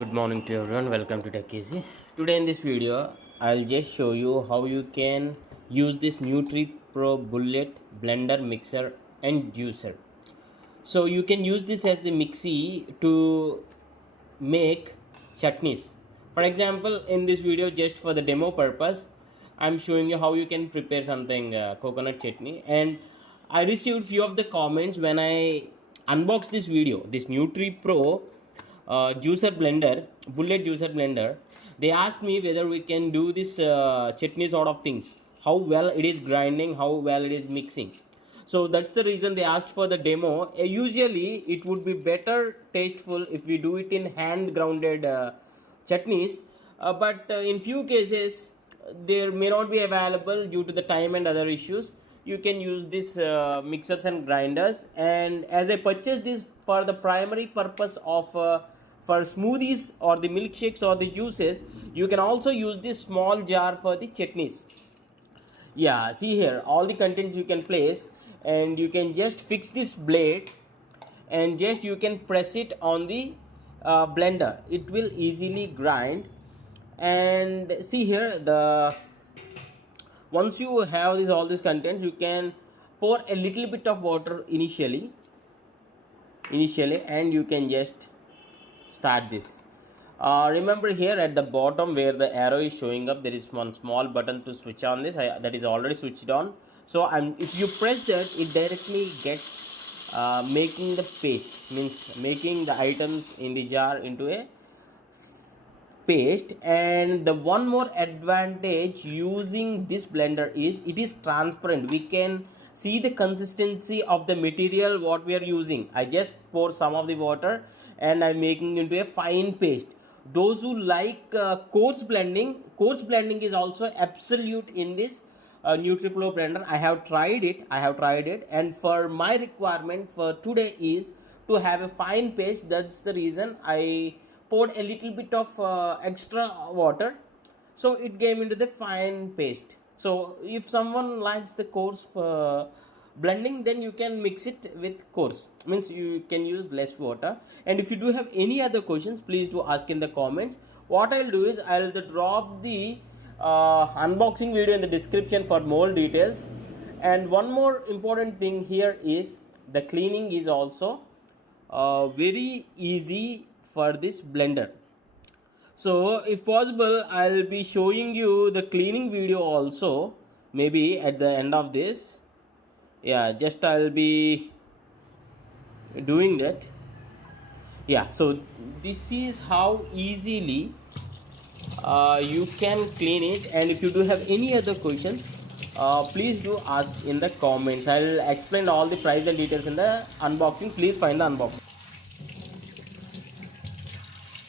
Good morning to everyone. Welcome to Tech Easy. Today in this video, I'll just show you how you can use this Nutripro Bullet blender mixer and juicer. So you can use this as the mixie to make chutneys. For example, in this video, just for the demo purpose, I'm showing you how you can prepare something coconut chutney. And I received few of the comments when I unboxed this video, this Nutripro juicer blender, bullet juicer blender. They asked me whether we can do this chutney sort of things, how well it is grinding, how well it is mixing. So that's the reason they asked for the demo. Usually it would be better tasteful if we do it in hand grounded chutneys, but in few cases there may not be available due to the time and other issues. You can use this mixers and grinders, and as I purchased this for the primary purpose of for smoothies or the milkshakes or the juices, you can also use this small jar for the chutneys. Yeah, see here all the contents you can place, and you can just fix this blade and just you can press it on the blender. It will easily grind. And see here, the once you have this all these contents, you can pour a little bit of water initially, and you can just start this. Remember here at the bottom where the arrow is showing up, there is one small button to switch on this. That is already switched on. So if you press that, it directly gets making the paste, means making the items in the jar into a paste. And the one more advantage using this blender is it is transparent. We can see the consistency of the material what we are using. I just pour some of the water and I'm making into a fine paste. Those who like coarse blending is also absolute in this Nutripro blender. I have tried it, and for my requirement for today is to have a fine paste. That's the reason I poured a little bit of extra water, so it came into the fine paste. So if someone likes the coarse blending, then you can mix it with coarse, means you can use less water. And if you do have any other questions, please do ask in the comments. What I'll do is I'll drop the unboxing video in the description for more details. And one more important thing here is the cleaning is also very easy for this blender. So if possible, I'll be showing you the cleaning video also, maybe at the end of this. Yeah, just I'll be doing that. Yeah, so this is how easily you can clean it. And if you do have any other questions, please do ask in the comments. I'll explain all the price and details in the unboxing. Please find the unboxing.